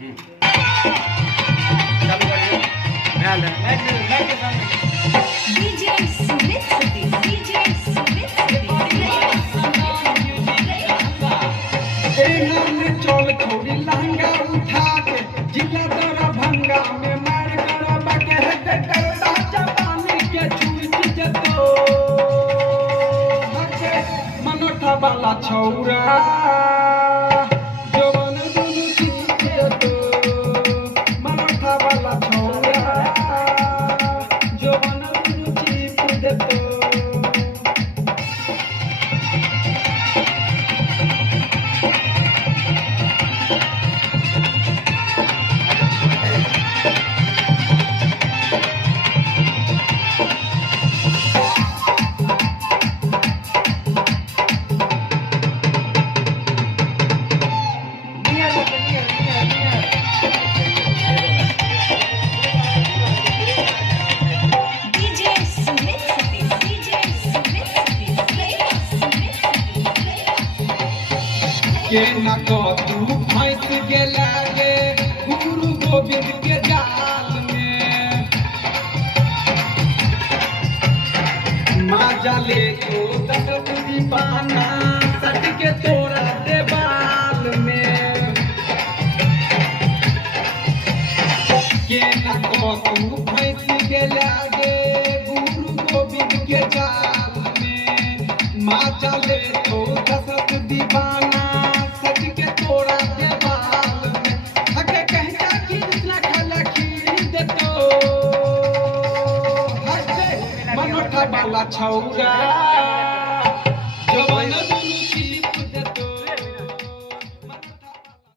चालू करिए। मैं के सामने डीजे सुमित सतीश, डीजे सुमित चल छोड़ी लहंगा उठा के जिला दरा भंगा में मार कर बके है करता जवानी के छूट जतो हके मनोठा वाला छौरा जवान दुनु छूट जतो मनोठा वाला छौरा जवान दुनु छूट जतो के न को तू फंस गेला रे गुरु गोविंद के जाल में माँ जाले तो तक दीवाना सट के तोरा देवाल में के न को तू फंस गेला रे गुरु गोविंद के जाल में माँ जाले तो दशरथ दीवाना तोरा देवाल में हके कहता कि दूसरा खाला खीर देतो हटे मनोठा वाला छौरा